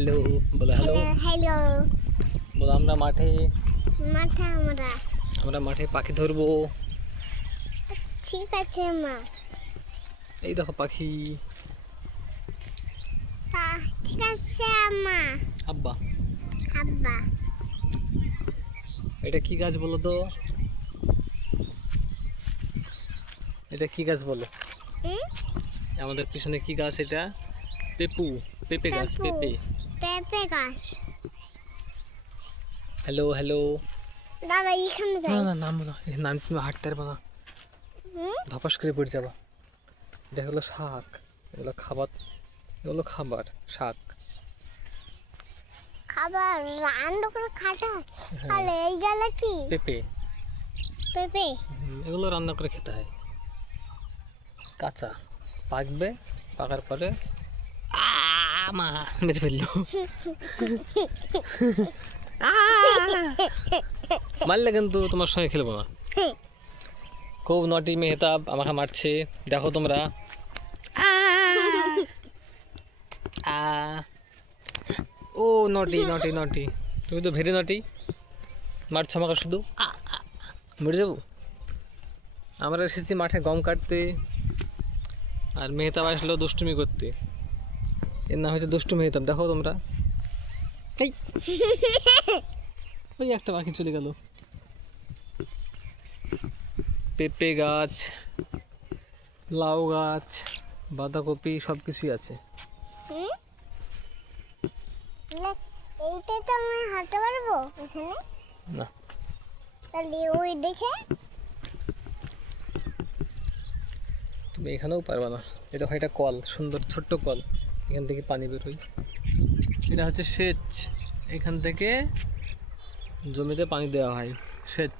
Hello বলো hello hello বলো আমরা মাঠে আমরা মাঠে পাখি ধরবো। ঠিক আছে মা। এই দেখো পাখি। ঠিক আছে মা। আব্বা আব্বা এটা কি গাছ বলো তো? এটা কি গাছ বলো? আমাদের পিছনে কি গাছ এটা? পেঁপে গাছ। পেঁপে গাছ। Hello hello. দাদা এখানে না যাই। না নাম না, নাম তুমি হাঁটতে পারবে না, ধপাস করে পড়ে যাবা। এটা হলো শাক, এগুলো খাবার শাক। খাবার রান্না করে খাটা। হ্যাঁ। তাহলে এই গেল কি? পেঁপে পেঁপে। এগুলো রান্না করে খেতে হয় কাঁচা, পাকবে, পাকার পরে মা মেরে ফেললো। মারলে কিন্তু তোমার সঙ্গে খেলবো না। খুব নটি মেহতাব আমাকে মারছে, দেখো তোমরা। ও নটি নটি নটি, তুমি তো ভেরি নটি, মারছো আমাকে শুধু। মরে যাবো। আমরা এসেছি মাঠে গম কাটতে, আর মেহতাব আসলো দুষ্টুমি করতে। এর নাম হচ্ছে দুষ্টু মেহতাব, দেখো তোমরা। এই ওই একটা পাখি চলে গেল। পেঁপে গাছ, লাউ গাছ, বাঁধাকপি সব কিছুই আছে। এইটা তো আমি হাঁটতে পারবো এখানে না, তাহলে ওই দেখে তুমি এখানেও পারবে না। এটা হয় একটা কল, সুন্দর ছোট্ট কল, এখান থেকে পানি বেরোয়। এটা হচ্ছে সেচ, এখান থেকে জমিতে পানি দেওয়া হয়, সেচ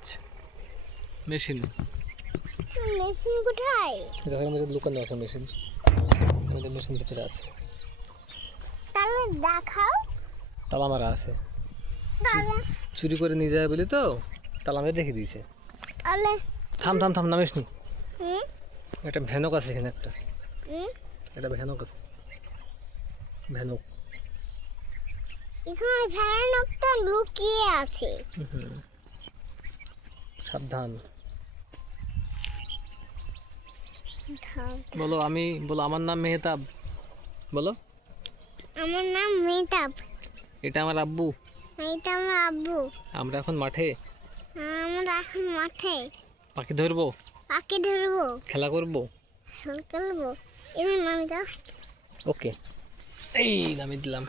মেশিন। মেশিন কোথায়? ঘরের মধ্যে লুকানো আছে মেশিন, আমাদের মেশিন ভিতরে আছে। তাহলে দেখাও। তালা মারা আছে, তাহলে চুরি করে নিয়ে যায় বলি তো তালা মেরে রেখে দিয়েছে। তাহলে থাম থাম থাম, নামিস নি। হুম একটা ভ্যানক আছে এখানে, হুম একটা ভ্যানক আছে, ভ্যানক। এখানে ভয়ানকটা লুকিয়ে আছে। সাবধান। ধাও। বলো আমার নাম মেহতাব, বলো। আমার নাম মেহতাব। এটা আমার আব্বু। এটা আমার আব্বু। আমরা এখন মাঠে আমরা এখন মাঠে পাখি ধরবো, পাখি ধরবো, খেলা করবো। খেলবো। এবার নাম দাও। ওকে, এই নামিয়ে দিলাম।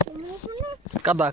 তুমি এখানে কাদা।